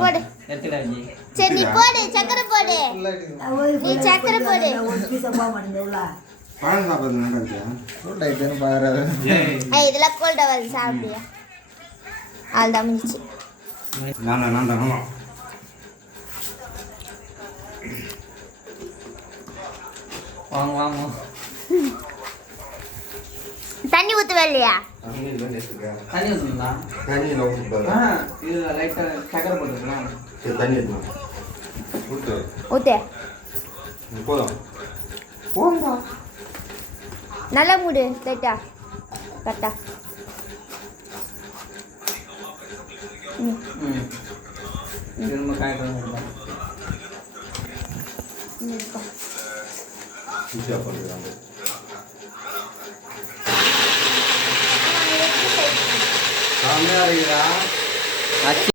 போடு. சரி நீ போடு, சக்கரை போடு. நீ சக்கரை போடு. இதெல்லாம் கோல்டா வந்து சாப்பிடுயா. அது அமைஞ்சிச்சு. வாங்க வாங்க. தண்ணி ஊத்துவே இல்லையா? தண்ணி ஊற்றுங்களா? இது லைட்டாக சக்கரை போட்டுக்கலாம். ஊத்து. நல்லா மூடு லைட்டா கரெக்டா. திரும்ப காய்கறி ம்